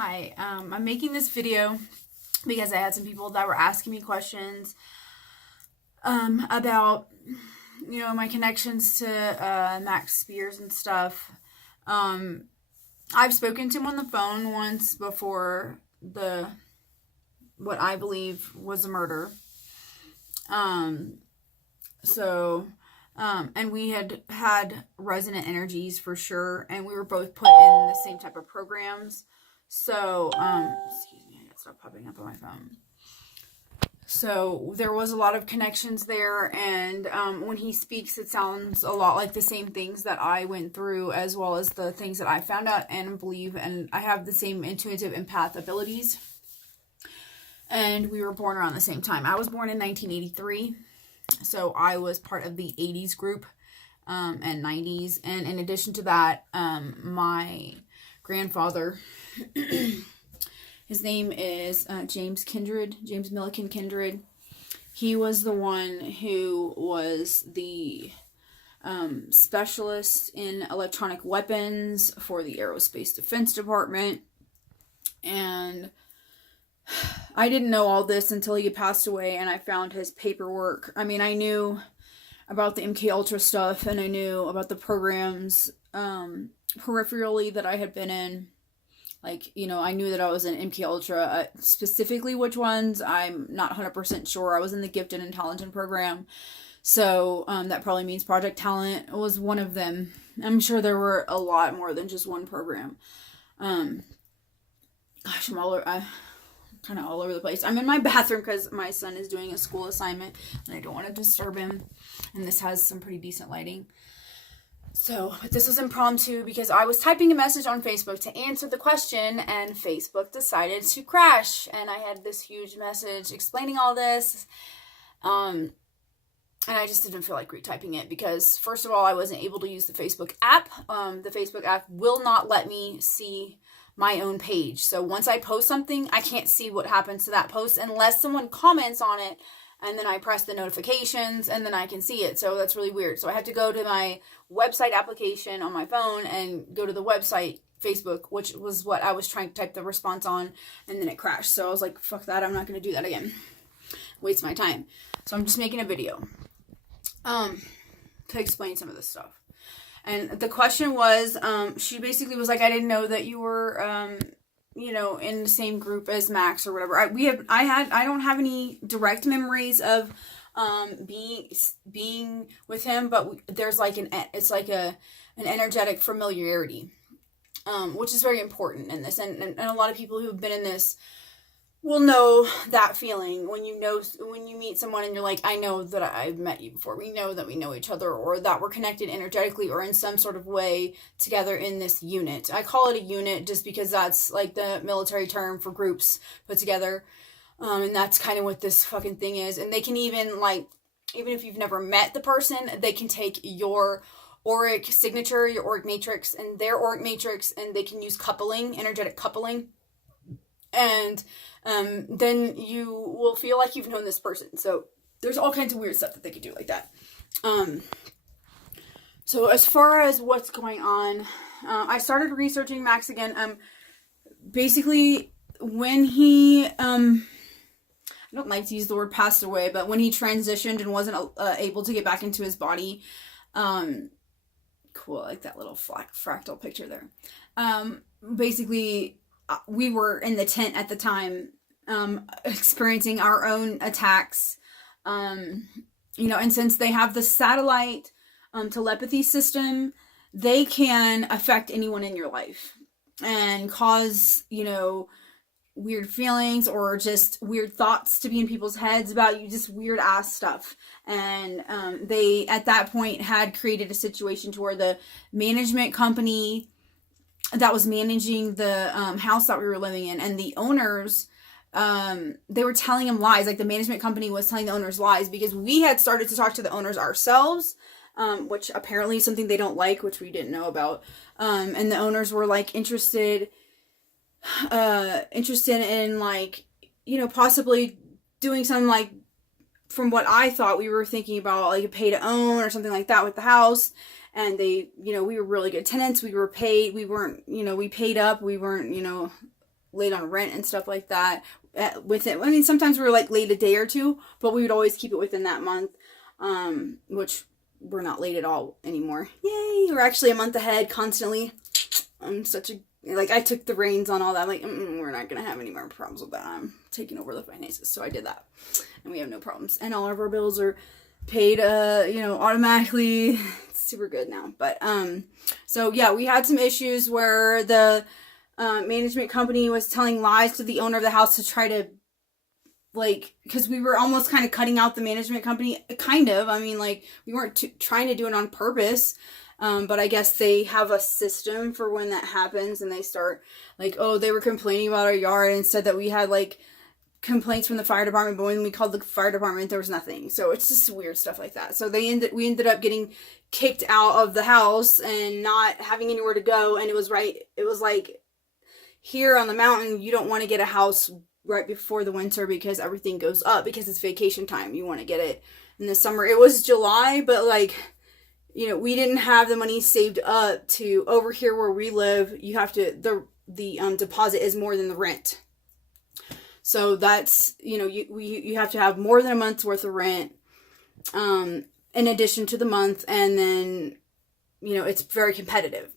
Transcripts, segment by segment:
Hi, I'm making this video because I had some people that were asking me questions about, my connections to Max Spears and stuff. I've spoken to him on the phone once before what I believe was a murder. And we had resonant energies for sure, and we were both put in the same type of programs. So, excuse me, I gotta stop popping up on my phone. So there was a lot of connections there, and when he speaks, it sounds a lot like the same things that I went through, as well as the things that I found out and believe, and I have the same intuitive empath abilities. And we were born around the same time. I was born in 1983, so I was part of the 80s group and 90s. And in addition to that, my grandfather, his name is James Milliken Kindred. He was the one who was the specialist in electronic weapons for the Aerospace Defense Department. And I didn't know all this until he passed away and I found his paperwork. I mean, I knew about the MK Ultra stuff and I knew about the programs peripherally that I had been in. Like, I knew that I was in MK Ultra. Specifically which ones, I'm not 100% sure. I was in the Gifted and Talented program. So that probably means Project Talent was one of them. I'm sure there were a lot more than just one program. I'm kind of all over the place. I'm in my bathroom because my son is doing a school assignment and I don't want to disturb him. And this has some pretty decent lighting. So, but this was impromptu because I was typing a message on Facebook to answer the question and Facebook decided to crash. And I had this huge message explaining all this. And I just didn't feel like retyping it because, first of all, I wasn't able to use the Facebook app. The Facebook app will not let me see my own page. So once I post something, I can't see what happens to that post unless someone comments on it, and then I press the notifications and then I can see it. So that's really weird. So I have to go to my website application on my phone and go to the website Facebook, which was what I was trying to type the response on, and then it crashed. So I was like, fuck that, I'm not going to do that again. Waste my time. So I'm just making a video to explain some of this stuff. And the question was, she basically was like, I didn't know that you were, in the same group as Max or whatever. I don't have any direct memories of, being with him, but there's like an energetic familiarity, which is very important in this. And a lot of people who've been in this will know that feeling when you meet someone and you're like, I know that I've met you before. We know that we know each other, or that we're connected energetically or in some sort of way together in this unit. I call it a unit just because that's like the military term for groups put together. And that's kind of what this fucking thing is. And they can even if you've never met the person, they can take your auric signature, your auric matrix, and their auric matrix, and they can use coupling, energetic coupling. And then you will feel like you've known this person. So there's all kinds of weird stuff that they could do like that. So as far as what's going on, I started researching Max again. Basically, when he, I don't like to use the word passed away, but when he transitioned and wasn't able to get back into his body, cool, I like that little fractal picture there. Basically, we were in the tent at the time, experiencing our own attacks, and since they have the satellite telepathy system, they can affect anyone in your life and cause, weird feelings or just weird thoughts to be in people's heads about you, just weird ass stuff. And they, at that point, had created a situation to where the management company that was managing the house that we were living in, and the owners, they were telling him lies. Like, the management company was telling the owners lies because we had started to talk to the owners ourselves, which apparently is something they don't like, which we didn't know about. And the owners were like interested in possibly doing something like, from what I thought, we were thinking about like a pay to own or something like that with the house. And they, we were really good tenants. We were paid. We weren't, we paid up. We weren't, late on rent and stuff like that. Within, I mean, sometimes we were like late a day or two, but we would always keep it within that month, which we're not late at all anymore. Yay! We're actually a month ahead constantly. I'm such a, like, I took the reins on all that. I'm like, we're not going to have any more problems with that. I'm taking over the finances. So I did that. And we have no problems. And all of our bills are paid, automatically. It's super good now. But, so yeah, we had some issues where the management company was telling lies to the owner of the house to try to, like, because we were almost kind of cutting out the management company. Kind of. I mean, like, we weren't trying to do it on purpose. But I guess they have a system for when that happens, and they start like, oh, they were complaining about our yard and said that we had like complaints from the fire department, but when we called the fire department, there was nothing. So it's just weird stuff like that. So we ended up getting kicked out of the house and not having anywhere to go. And it was like, here on the mountain, you don't want to get a house right before the winter because everything goes up because it's vacation time. You want to get it in the summer. It was July, but like, we didn't have the money saved up to, over here where we live, you have to, the deposit is more than the rent. So that's, you have to have more than a month's worth of rent, in addition to the month. And then, it's very competitive.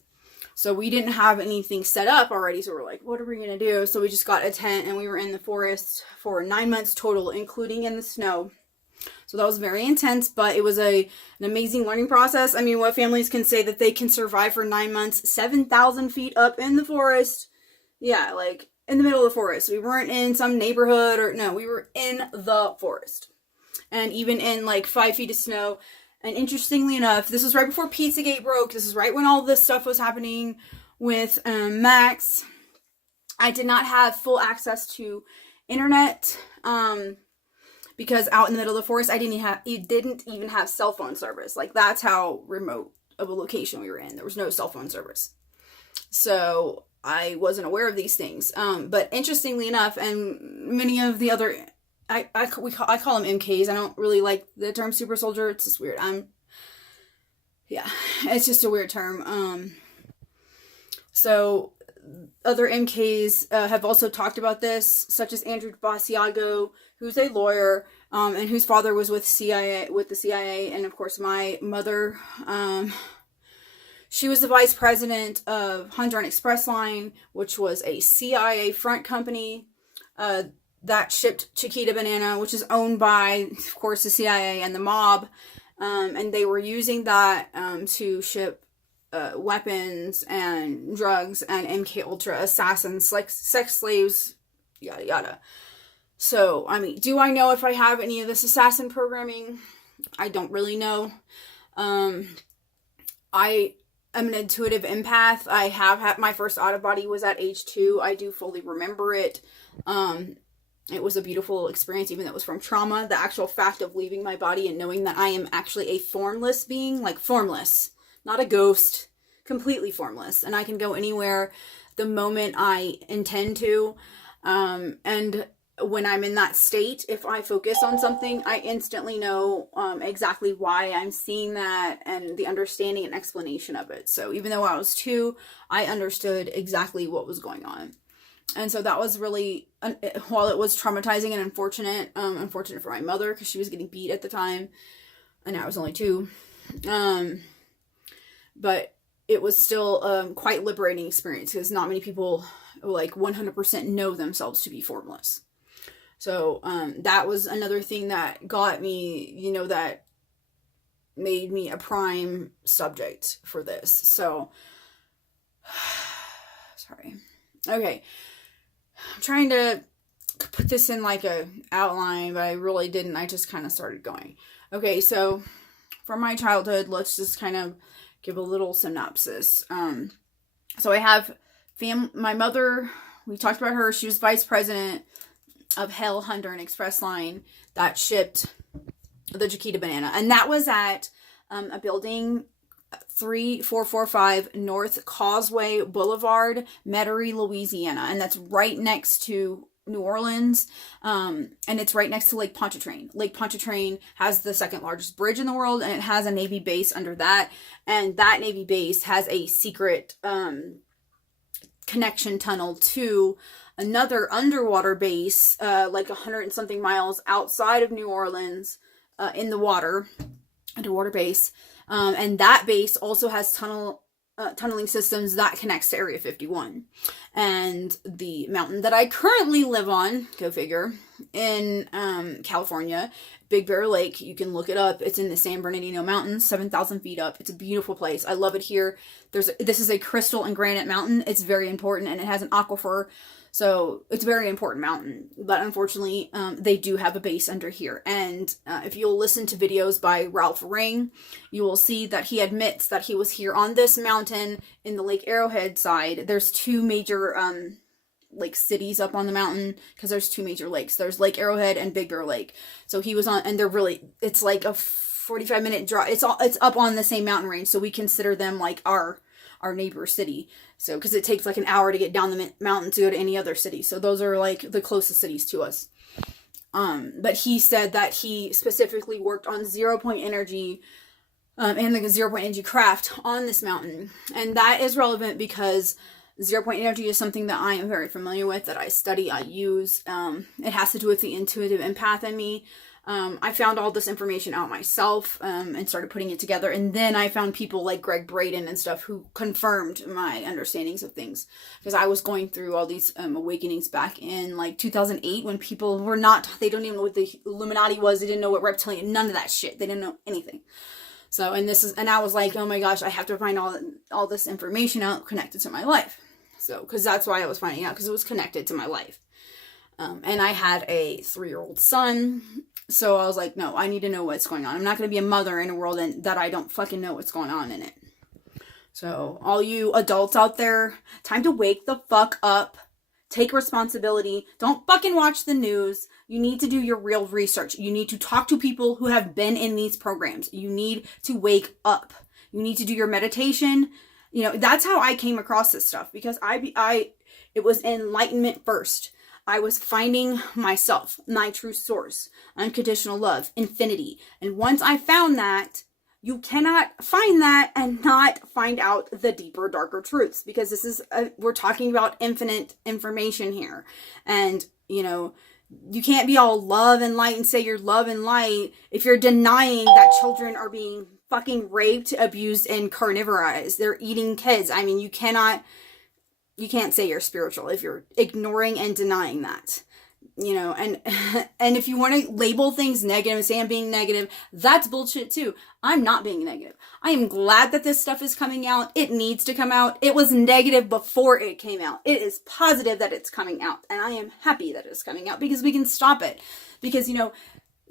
So we didn't have anything set up already. So we're like, what are we going to do? So we just got a tent and we were in the forest for 9 months total, including in the snow. So that was very intense, but it was an amazing learning process. I mean, what families can say that they can survive for 9 months, 7,000 feet up in the forest. Yeah, like in the middle of the forest. We weren't in some neighborhood we were in the forest. And even in like 5 feet of snow. And interestingly enough, this was right before Pizzagate broke. This is right when all this stuff was happening with Max. I did not have full access to internet. Because out in the middle of the forest, it didn't even have cell phone service. Like, that's how remote of a location we were in. There was no cell phone service. So I wasn't aware of these things. But interestingly enough, and many of the other, I call them MKs. I don't really like the term super soldier. It's just weird. It's just a weird term. So other MKs have also talked about this, such as Andrew Basiago, who's a lawyer, and whose father was with the CIA, and of course my mother, she was the vice president of Honduran Express Line, which was a CIA front company that shipped Chiquita banana, which is owned by, of course, the CIA and the mob, and they were using that to ship weapons and drugs and MK Ultra assassins, like sex slaves, yada yada. So, I mean, do I know if I have any of this assassin programming? I don't really know. I am an intuitive empath. I have had my first out of body was at age 2. I do fully remember it. It was a beautiful experience, even though it was from trauma. The actual fact of leaving my body and knowing that I am actually a formless being, like formless, not a ghost, completely formless. And I can go anywhere the moment I intend to. And when I'm in that state, if I focus on something, I instantly know exactly why I'm seeing that and the understanding and explanation of it. So even though I was 2, I understood exactly what was going on. And so that was really, while it was traumatizing and unfortunate for my mother because she was getting beat at the time, and I was only 2. But it was still quite liberating experience because not many people like 100% know themselves to be formless. So that was another thing that got me, that made me a prime subject for this. So, sorry. Okay. I'm trying to put this in like a outline, but I really didn't. I just kind of started going. Okay, so from my childhood, let's just kind of give a little synopsis. So I have my mother, we talked about her. She was vice president of Hell Honduran Express Line that shipped the Chiquita banana. And that was at a building 3445 North Causeway Boulevard, Metairie, Louisiana. And that's right next to New Orleans. And it's right next to Lake Pontchartrain. Lake Pontchartrain has the second largest bridge in the world, and it has a Navy base under that. And that Navy base has a secret connection tunnel to another underwater base, like 100 and something miles outside of New Orleans, in the water, underwater base. And that base also has tunneling systems that connects to Area 51. And the mountain that I currently live on, go figure, in California, Big Bear Lake, you can look it up. It's in the San Bernardino Mountains, 7,000 feet up. It's a beautiful place. I love it here. This is a crystal and granite mountain. It's very important, and it has an aquifer. So it's a very important mountain, but unfortunately, they do have a base under here. And if you'll listen to videos by Ralph Ring, you will see that he admits that he was here on this mountain in the Lake Arrowhead side. There's two major like cities up on the mountain, because there's two major lakes. There's Lake Arrowhead and Big Bear Lake. So he was on, and they're really, it's like a 45-minute drive. It's up on the same mountain range, so we consider them like our neighbor city. So, because it takes like an hour to get down the mountain to go to any other city. So those are like the closest cities to us. But he said that he specifically worked on 0 point energy, and the 0 point energy craft on this mountain. And that is relevant because 0 point energy is something that I am very familiar with, that I study, I use. It has to do with the intuitive empath in me. I found all this information out myself, and started putting it together. And then I found people like Greg Braden and stuff who confirmed my understandings of things. Because I was going through all these awakenings back in like 2008, when people were not, they don't even know what the Illuminati was. They didn't know what reptilian, none of that shit. They didn't know anything. So, and I was like, oh my gosh, I have to find all this information out connected to my life. So, because that's why I was finding out, because it was connected to my life. And I had a 3-year-old son. So I was like, no, I need to know what's going on. I'm not going to be a mother in a world that I don't fucking know what's going on in it. So all you adults out there, time to wake the fuck up. Take responsibility. Don't fucking watch the news. You need to do your real research. You need to talk to people who have been in these programs. You need to wake up. You need to do your meditation. You know, that's how I came across this stuff, because it was enlightenment first. I was finding myself, my true source, unconditional love, infinity. And once I found that, you cannot find that and not find out the deeper, darker truths, because this is, we're talking about infinite information here. And, you know, you can't be all love and light and say you're love and light if you're denying that children are being fucking raped, abused, and carnivorized. They're eating kids. I mean, you can't say you're spiritual if you're ignoring and denying that, you know. And if you want to label things negative and say I'm being negative, that's bullshit too. I'm not being negative. I am glad that this stuff is coming out. It needs to come out. It was negative before it came out. It is positive that it's coming out, and I am happy that it's coming out, because we can stop it. Because, you know,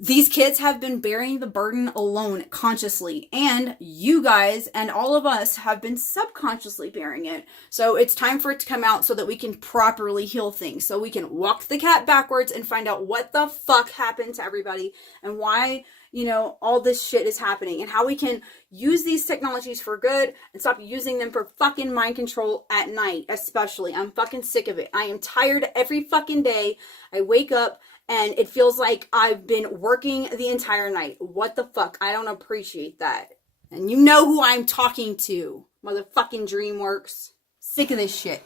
these kids have been bearing the burden alone consciously, and you guys and all of us have been subconsciously bearing it. So it's time for it to come out so that we can properly heal things, so we can walk the cat backwards and find out what the fuck happened to everybody and why, you know, all this shit is happening, and how we can use these technologies for good and stop using them for fucking mind control at night, especially. I'm fucking sick of it. I am tired every fucking day. I wake up and it feels like I've been working the entire night. What the fuck? I don't appreciate that. And you know who I'm talking to. Motherfucking Dreamworks. Sick of this shit.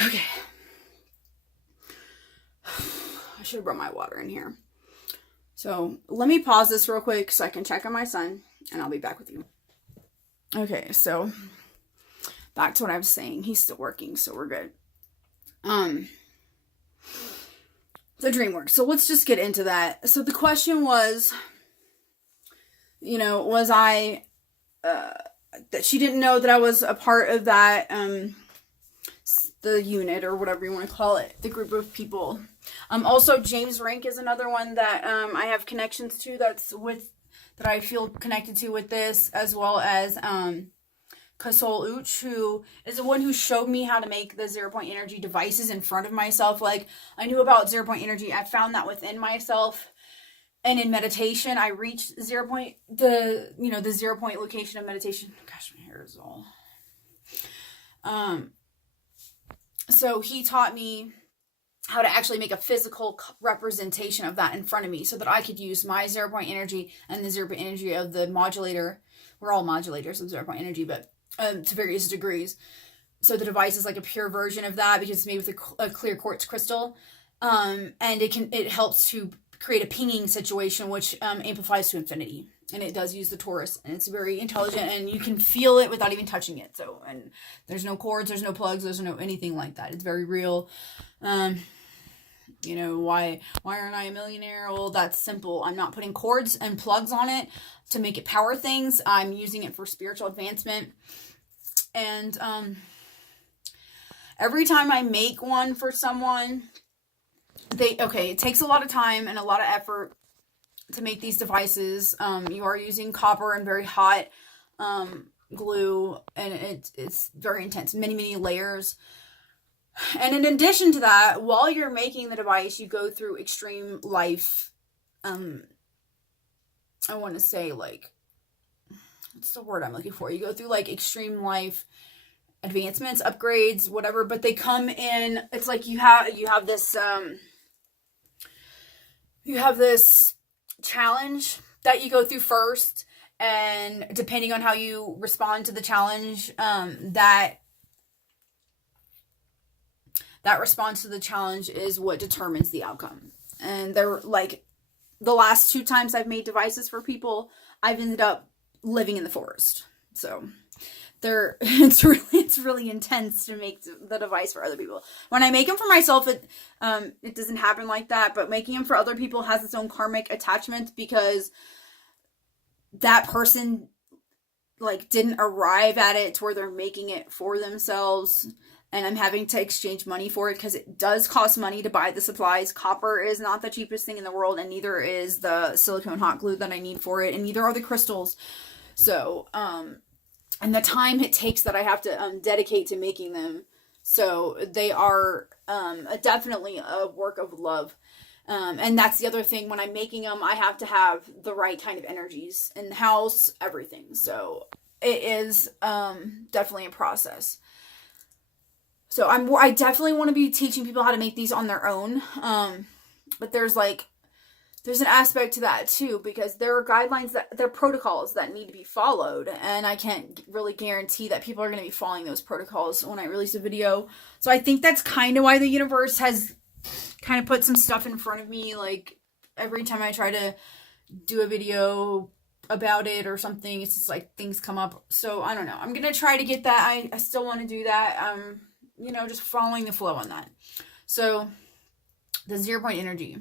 Okay. I should have brought my water in here. So let me pause this real quick so I can check on my son, and I'll be back with you. Okay, so back to what I was saying. He's still working, so we're good. The Dreamworks. So let's just get into that. So the question was, you know, was I, that she didn't know that I was a part of that, the unit, or whatever you want to call it, the group of people. Also, James Rink is another one that I have connections to, that I feel connected to with this, as well as Kasol Uch, who is the one who showed me how to make the 0 point energy devices in front of myself. Like, I knew about 0 point energy. I found that within myself. And in meditation, I reached the 0 point location of meditation. Gosh, my hair is all... So he taught me how to actually make a physical representation of that in front of me, so that I could use my 0 point energy and the 0 point energy of the modulator. We're all modulators of 0 point energy, but to various degrees. So the device is like a pure version of that because it's made with a clear quartz crystal. And it helps to create a pinging situation, which amplifies to infinity. And it does use the torus, and it's very intelligent, and you can feel it without even touching it. So, and there's no cords, there's no plugs, there's no anything like that. It's very real. Why aren't I a millionaire? Well, that's simple. I'm not putting cords and plugs on it to make it power things. I'm using it for spiritual advancement. And every time I make one for someone, it takes a lot of time and a lot of effort to make these devices. You are using copper and very hot glue, and it's very intense, many layers. And in addition to that, while you're making the device, you go through extreme life. I want to say, like, what's the word I'm looking for? You go through like extreme life advancements, upgrades, whatever, but they come in, it's like you have this challenge that you go through first, and depending on how you respond to the challenge, that response to the challenge is what determines the outcome. And they're like, the last 2 times I've made devices for people, I've ended up living in the forest. So it's really intense to make the device for other people. When I make them for myself, it doesn't happen like that, but making them for other people has its own karmic attachment, because that person like didn't arrive at it to where they're making it for themselves, and I'm having to exchange money for it because it does cost money to buy the supplies. Copper is not the cheapest thing in the world, and neither is the silicone hot glue that I need for it, and neither are the crystals. So, and the time it takes that I have to dedicate to making them. So they are definitely a work of love. And that's the other thing. When I'm making them, I have to have the right kind of energies in the house, everything. So it is definitely a process. So I definitely want to be teaching people how to make these on their own. But there's an aspect to that too, because there are guidelines, there are protocols that need to be followed, and I can't really guarantee that people are going to be following those protocols when I release a video. So I think that's kind of why the universe has kind of put some stuff in front of me. Like every time I try to do a video about it or something, it's just like things come up. So I don't know. I'm going to try to get that. I still want to do that. Just following the flow on that. So the 0 point energy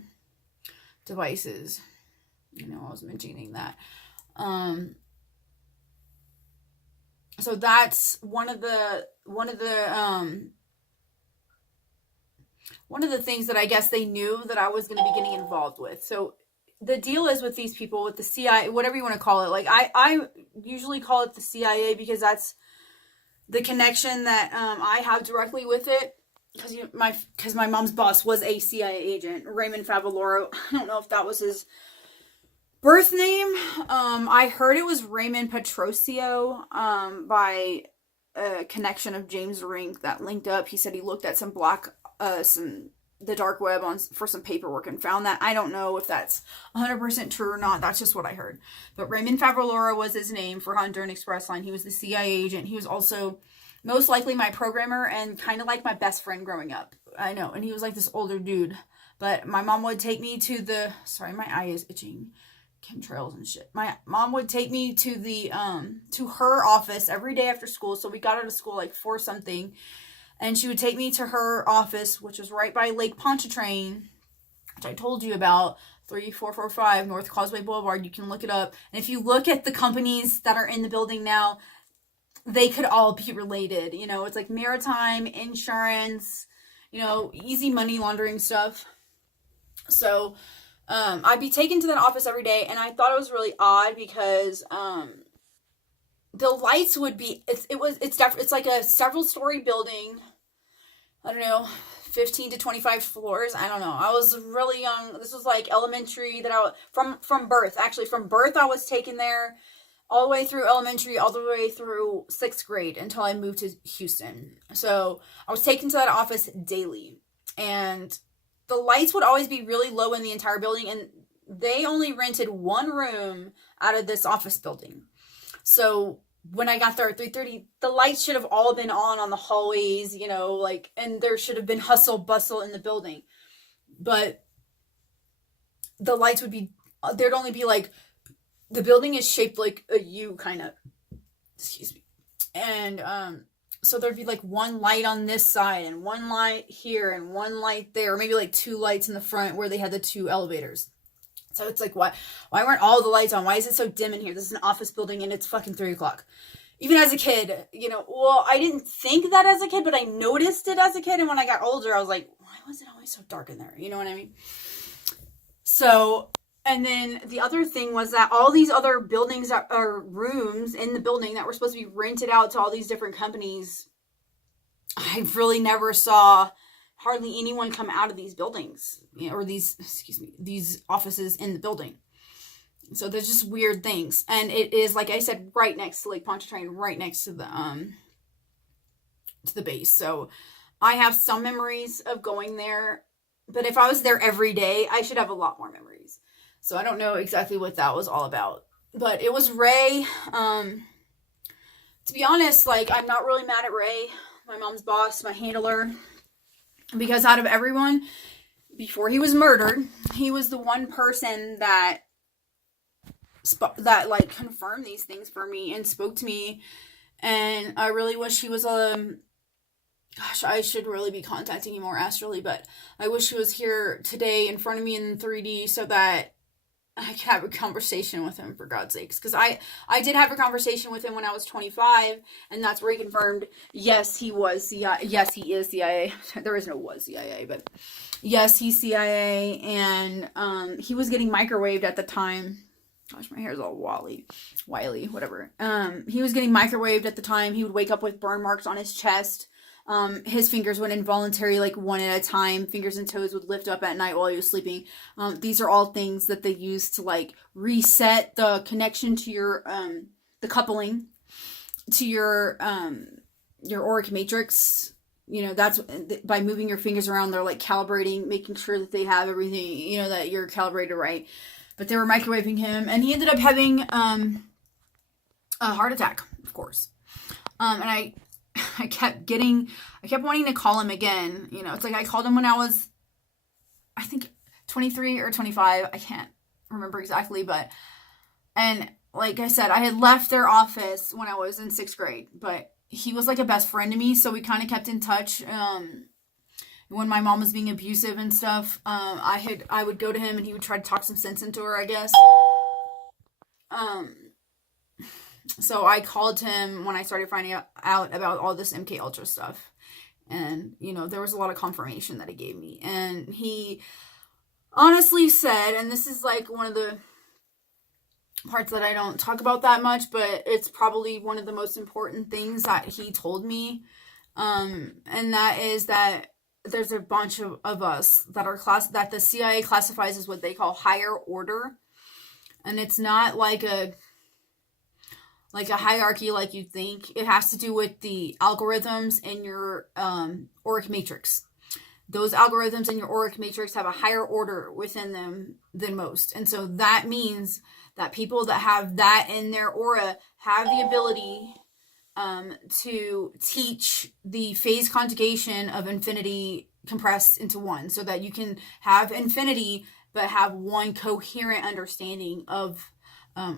devices, I was mentioning that. So that's one of the things that I guess they knew that I was going to be getting involved with. So the deal is with these people, with the CIA, whatever you want to call it. Like I usually call it the CIA because that's the connection that I have directly with it. Because my mom's boss was a CIA agent, Raymond Favaloro. I don't know if that was his birth name. I heard it was Raymond Petrosio by a connection of James Rink that linked up. He said he looked at the dark web for some paperwork and found that. I don't know if that's 100% true or not. That's just what I heard. But Raymond Favaloro was his name for Honduran Express Line. He was the CIA agent. He was also most likely my programmer and kind of like my best friend growing up. I know. And he was like this older dude. But my mom would take me to sorry, my eye is itching. Chemtrails and shit. My mom would take me to to her office every day after school. So we got out of school like 4 something. And she would take me to her office, which was right by Lake Pontchartrain, which I told you about, 3445 North Causeway Boulevard. You can look it up. And if you look at the companies that are in the building now, they could all be related. It's like maritime, insurance, easy money laundering stuff. So I'd be taken to that office every day, and I thought it was really odd because the lights would be, it's like a several story building. I don't know, 15 to 25 floors. I don't know. I was really young. This was like elementary from birth. Actually, from birth, I was taken there all the way through elementary, all the way through 6th grade until I moved to Houston. So I was taken to that office daily, and the lights would always be really low in the entire building, and they only rented 1 room out of this office building. So when I got there at 3:30, the lights should have all been on the hallways, you know, like, and there should have been hustle bustle in the building. But the lights would be, there'd only be like, the building is shaped like a U kind of, excuse me. And so there'd be like one light on this side and one light here and one light there, or maybe like two lights in the front where they had the two elevators. So it's like, why weren't all the lights on? Why is it so dim in here? This is an office building and it's fucking 3 o'clock. Even as a kid, you know, well, I didn't think that as a kid, but I noticed it as a kid. And when I got older, I was like, why was it always so dark in there? You know what I mean? So, and then the other thing was that all these other buildings are rooms in the building that were supposed to be rented out to all these different companies. I really never saw hardly anyone come out of these buildings, you know, or these offices in the building. So there's just weird things. And it is, like I said, right next to Lake Pontchartrain, right next to the base. So I have some memories of going there, but if I was there every day, I should have a lot more memories. So I don't know exactly what that was all about, but it was Ray. To be honest, like, I'm not really mad at Ray, my mom's boss, my handler, because out of everyone, before he was murdered, he was the one person that like confirmed these things for me and spoke to me. And I really wish he was gosh, I should really be contacting him more astrally, but I wish he was here today in front of me in 3D so that I could have a conversation with him, for God's sakes. Because I did have a conversation with him when I was 25, and that's where he confirmed, yes, he was CIA. Yes, he is CIA. There is no was CIA, but yes, he's CIA, and he was getting microwaved at the time. Gosh, my hair is all wily, whatever. He was getting microwaved at the time. He would wake up with burn marks on his chest. His fingers would involuntary, like one at a time, fingers and toes would lift up at night while he was sleeping. These are all things that they use to like reset the connection to your, the coupling to your auric matrix. You know, that's by moving your fingers around, they're like calibrating, making sure that they have everything, you know, that you're calibrated right. But they were microwaving him, and he ended up having, a heart attack, of course. And I kept wanting to call him again. You know, it's like I called him when I was, I think 23 or 25. I can't remember exactly, but, and like I said, I had left their office when I was in 6th grade, but he was like a best friend to me. So we kind of kept in touch. When my mom was being abusive and stuff, I would go to him and he would try to talk some sense into her, I guess. So I called him when I started finding out about all this MK Ultra stuff. And, you know, there was a lot of confirmation that he gave me. And he honestly said, and this is like one of the parts that I don't talk about that much, but it's probably one of the most important things that he told me. And that is that there's a bunch of us that are that the CIA classifies as what they call higher order. And it's not like a hierarchy like you think. It has to do with the algorithms in your auric matrix. Those algorithms in your auric matrix have a higher order within them than most. And so that means that people that have that in their aura have the ability to teach the phase conjugation of infinity compressed into one, so that you can have infinity but have one coherent understanding of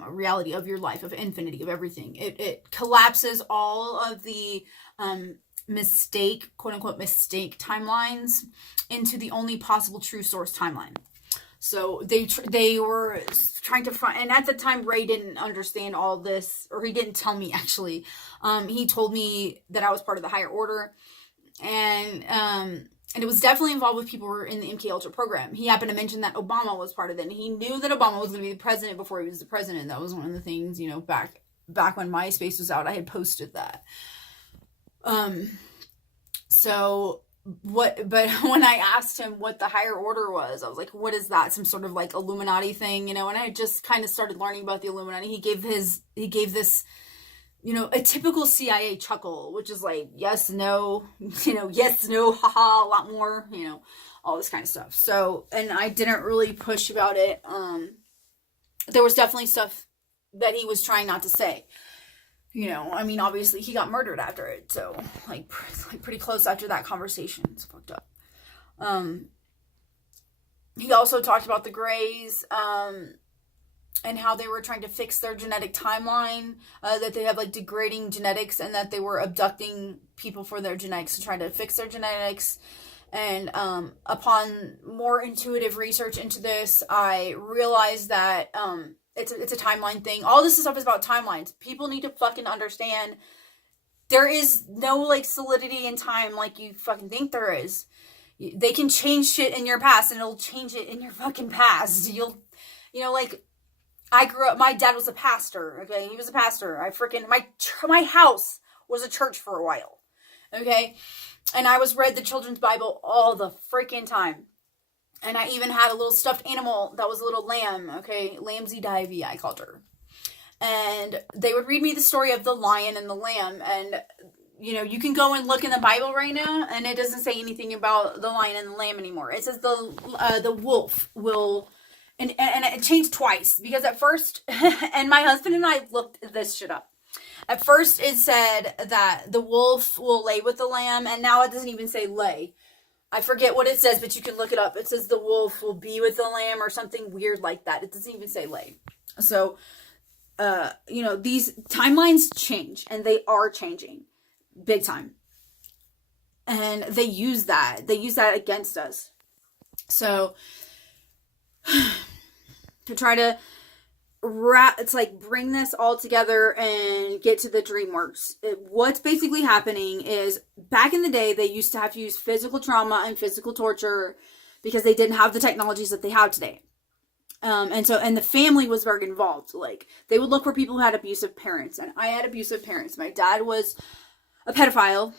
reality of your life, of infinity, of everything. It collapses all of the quote unquote mistake timelines into the only possible true source timeline. So they were trying to find, and at the time Ray didn't understand all this, or he didn't tell me actually. He told me that I was part of the higher order, and it was definitely involved with people who were in the MK Ultra program. He happened to mention that Obama was part of it, and he knew that Obama was going to be the president before he was the president. That was one of the things, you know, back when MySpace was out, I had posted that. But when I asked him what the higher order was, I was like, what is that? Some sort of like Illuminati thing, you know? And I just kind of started learning about the Illuminati. He gave this, you know, a typical CIA chuckle, which is like, yes, no, you know, yes, no, haha, a lot more, you know, all this kind of stuff. So, and I didn't really push about it. There was definitely stuff that he was trying not to say. you know, I mean, obviously he got murdered after it. So like pretty close after that conversation. It's fucked up. He also talked about the Greys, and how they were trying to fix their genetic timeline, that they have like degrading genetics, and that they were abducting people for their genetics to try to fix their genetics. And upon more intuitive research into this, I realized that it's a timeline thing. All this stuff is about timelines. People need to fucking understand there is no like solidity in time like you fucking think there is. They can change shit in your past, and it'll change it in your fucking past. You know, like, I grew up, my dad was a pastor, okay? He was a pastor. My house was a church for a while, okay? And I was read the children's Bible all the freaking time. And I even had a little stuffed animal that was a little lamb, okay? Lambsy Divey, I called her. And they would read me the story of the lion and the lamb, and you know, you can go and look in the Bible right now, and it doesn't say anything about the lion and the lamb anymore. It says the wolf will, and it changed twice, because at first, and my husband and I looked this shit up. At first, it said that the wolf will lay with the lamb, and now it doesn't even say lay. I forget what it says, but you can look it up. It says the wolf will be with the lamb, or something weird like that. It doesn't even say lay. So, you know, these timelines change, and they are changing. Big time. And they use that against us. So to try to bring this all together and get to the Dreamworks. What's basically happening is, back in the day, they used to have to use physical trauma and physical torture because they didn't have the technologies that they have today. And the family was very involved. Like, they would look for people who had abusive parents, and I had abusive parents. My dad was a pedophile.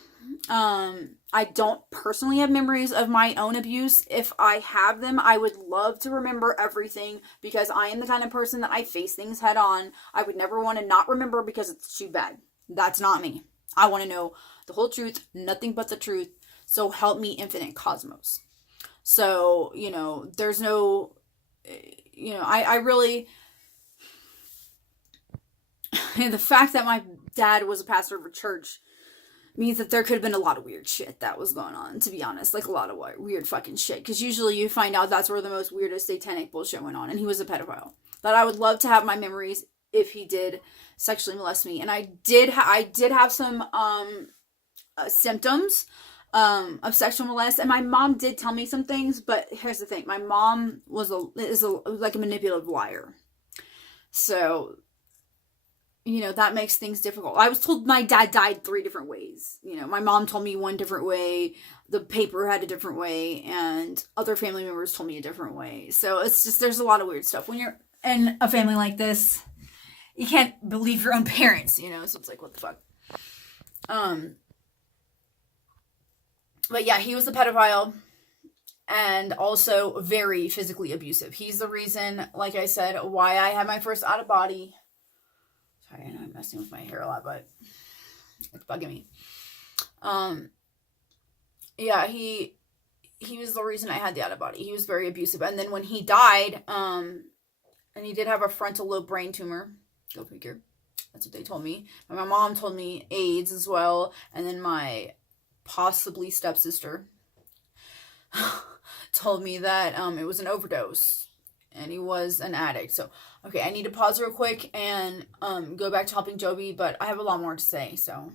I don't personally have memories of my own abuse. If I have them, I would love to remember everything, because I am the kind of person that I face things head on. I would never want to not remember because it's too bad. That's not me. I want to know the whole truth, nothing but the truth. So help me, infinite cosmos. So, you know, there's no, you know, I really, the fact that my dad was a pastor of a church means that there could have been a lot of weird shit that was going on, to be honest. Like, a lot of weird fucking shit. Because usually you find out that's where the most weirdest satanic bullshit went on. And he was a pedophile. But I would love to have my memories if he did sexually molest me. And I did have some symptoms of sexual molest. And my mom did tell me some things. But here's the thing. My mom is like a manipulative liar. So, you know, that makes things difficult. I was told my dad died 3 different ways. You know, my mom told me one different way, the paper had a different way, and other family members told me a different way. So it's just, there's a lot of weird stuff. When you're in a family like this, you can't believe your own parents, you know, so it's like, what the fuck? But yeah, he was a pedophile, and also very physically abusive. He's the reason, like I said, why I had my first out of body. Sorry, I know I'm messing with my hair a lot, but it's bugging me. Yeah, he was the reason I had the out of body. He was very abusive. And then when he died, and he did have a frontal lobe brain tumor. Go figure. That's what they told me. And my mom told me AIDS as well. And then my possibly stepsister told me that it was an overdose. And he was an addict. So, okay, I need to pause real quick and go back to helping Joby, but I have a lot more to say, so